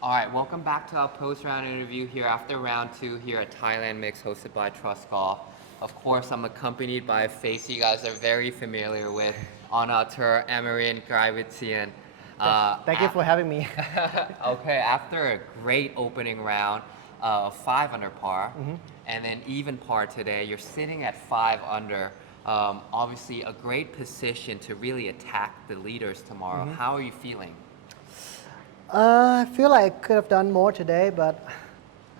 All right, welcome back to our post-round interview here after round two here at Thailand Mix, hosted by TrustGolf. Of course, I'm accompanied by a face you guys are very familiar with on our tour, Amarin Gravitian. Thank you for having me. Okay, after a great opening round of 5 under par, and then even par today, you're sitting at 5 under. Obviously, a great position to really attack the leaders tomorrow. How are you feeling? I feel like I could have done more today, but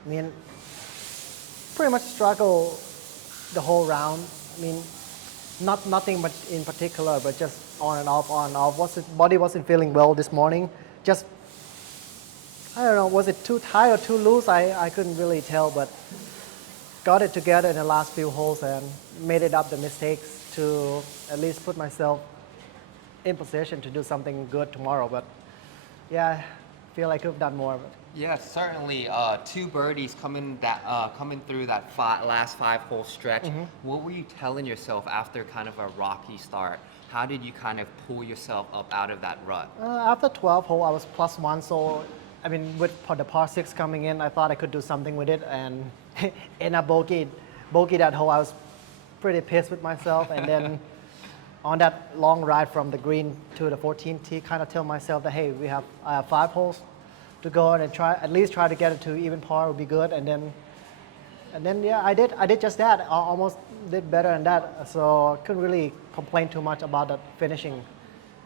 I mean, pretty much struggle the whole round. I mean, nothing much in particular, but just on and off, on and off. Body wasn't feeling well this morning. Just I don't know, was it too tight or too loose? I couldn't really tell, but got it together in the last few holes and made it up the mistakes to at least put myself in position to do something good tomorrow. But yeah, I feel like I could have done more. But Yeah, certainly. Two birdies coming through that last 5 hole stretch. What were you telling yourself after kind of a rocky start? How did you kind of pull yourself up out of that rut? after 12 hole, I was +1, so I mean, with the par 6 coming in, I thought I could do something with it, and end up bogey that hole. I was pretty pissed with myself, and then on that long ride from the green to the 14th tee, kind of tell myself that hey, I have 5 holes to go and at least try to get it to even par would be good, and then yeah, I did just that. I almost did better than that, so I couldn't really complain too much about the finishing.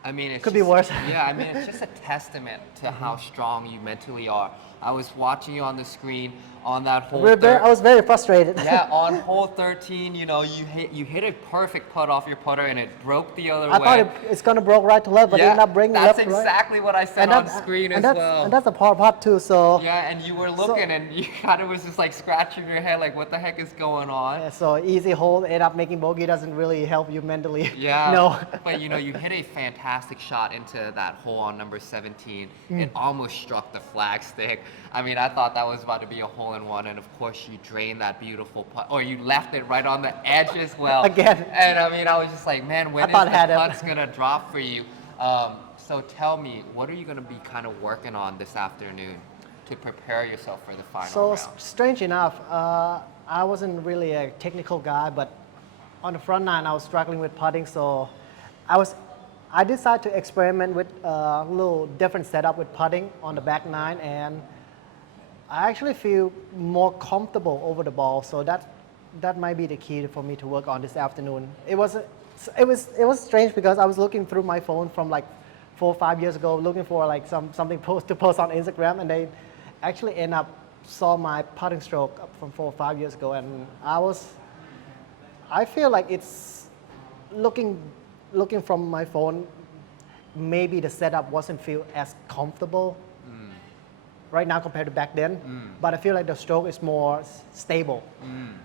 I mean, Could be worse. Yeah, I mean, it's just a testament to how strong you mentally are. I was watching you on the screen on that hole. I was very frustrated. Yeah, on hole 13, you hit a perfect putt off your putter and it broke the other I way. thought it's gonna broke right to left, but it ended up breaking that's left to right. exactly what I said on screen as well. And that's a par putt too. So Yeah, and you were looking and you kind of was just like scratching your head, like what the heck is going on? yeah, so easy hole, end up making bogey doesn't really help you mentally. Yeah. No. But you hit a fantastic shot into that hole on number 17. It almost struck the flagstick. I mean, I thought that was about to be a hole in one, and of course you drained that beautiful putt, or you left it right on the edge as well. Again. And I mean, I was just like, man, when is the putt's gonna drop for you? So tell me, what are you gonna be kind of working on this afternoon to prepare yourself for the final So round? strange enough, I wasn't really a technical guy, but on the front nine I was struggling with putting, so I decided to experiment with a little different setup with putting on the back nine, and I actually feel more comfortable over the ball. So that might be the key for me to work on this afternoon. It was strange because I was looking through my phone from like 4 or 5 years ago, looking for like something to post on Instagram, and they actually end up saw my putting stroke from 4 or 5 years ago, and I feel like it's looking from my phone, maybe the setup wasn't feel as comfortable right now compared to back then, but I feel like the stroke is more stable.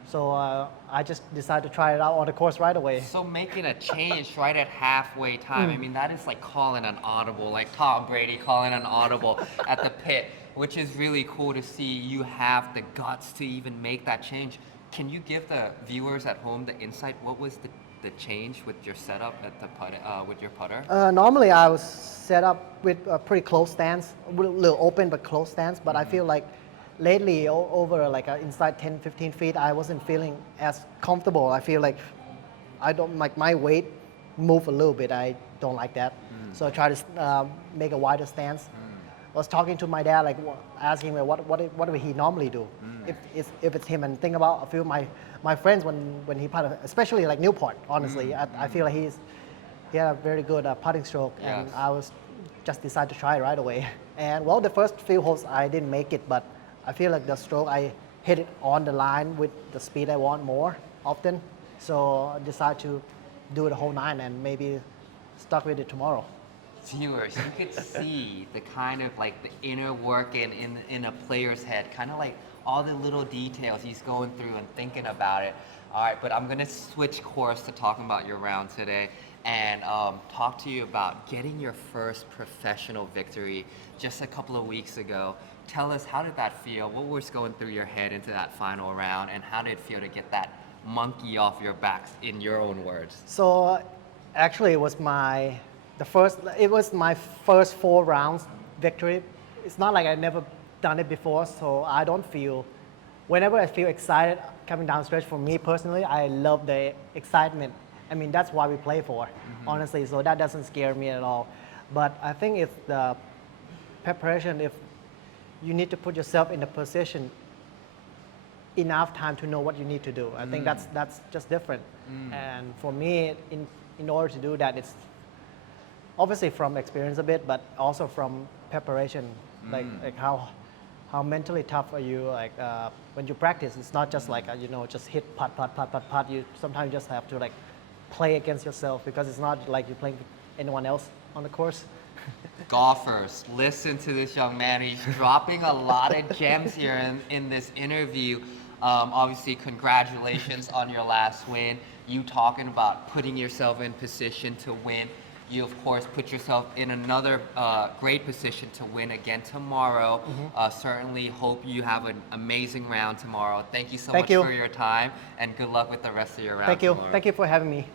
So I just decided to try it out on the course right away. So making a change right at halfway time, I mean, that is like calling an audible, like Tom Brady calling an audible at the pit, which is really cool to see you have the guts to even make that change. Can you give the viewers at home the insight? What was the change with your setup at the with your putter? Normally I was set up with a pretty close stance, a little open but close stance, but I feel like lately over like inside 10-15 feet I wasn't feeling as comfortable. I feel like I don't like my weight move a little bit. I don't like that, so I try to make a wider stance. I was talking to my dad, like asking him what do he normally do if it's him, and think about a few of my friends when he putted, especially like Newport. Honestly, I feel like he had a very good putting stroke, and I was just decided to try right away. And well, the first few holes I didn't make it, but I feel like the stroke I hit it on the line with the speed I want more often. So I decided to do the whole 9 and maybe stuck with it tomorrow. Viewers, you could see the kind of like the inner work in a player's head, kind of like all the little details he's going through and thinking about it. All right, but I'm gonna switch course to talking about your round today and talk to you about getting your first professional victory just a couple of weeks ago. Tell us, how did that feel? What was going through your head into that final round, and how did it feel to get that monkey off your back, in your own words? So actually it was my first 4 rounds victory it's not like I never done it before, so I don't feel. Whenever I feel excited coming down stretch, for me personally, I love the excitement. I mean, that's why we play for, honestly. So that doesn't scare me at all. But I think it's the preparation. If you need to put yourself in the position enough time to know what you need to do. I think that's just different. And for me, in order to do that, it's obviously from experience a bit, but also from preparation. Like how mentally tough are you? Like when you practice, it's not just like just hit putt. You sometimes just have to like play against yourself because it's not like you're playing with anyone else on the course. Golfers, listen to this young man. He's dropping a lot of gems here in this interview. Obviously, congratulations on your last win. You talking about putting yourself in position to win. You, of course, put yourself in another great position to win again tomorrow. Certainly hope you have an amazing round tomorrow. Thank you so much for your time, and good luck with the rest of your round tomorrow. Thank you for having me.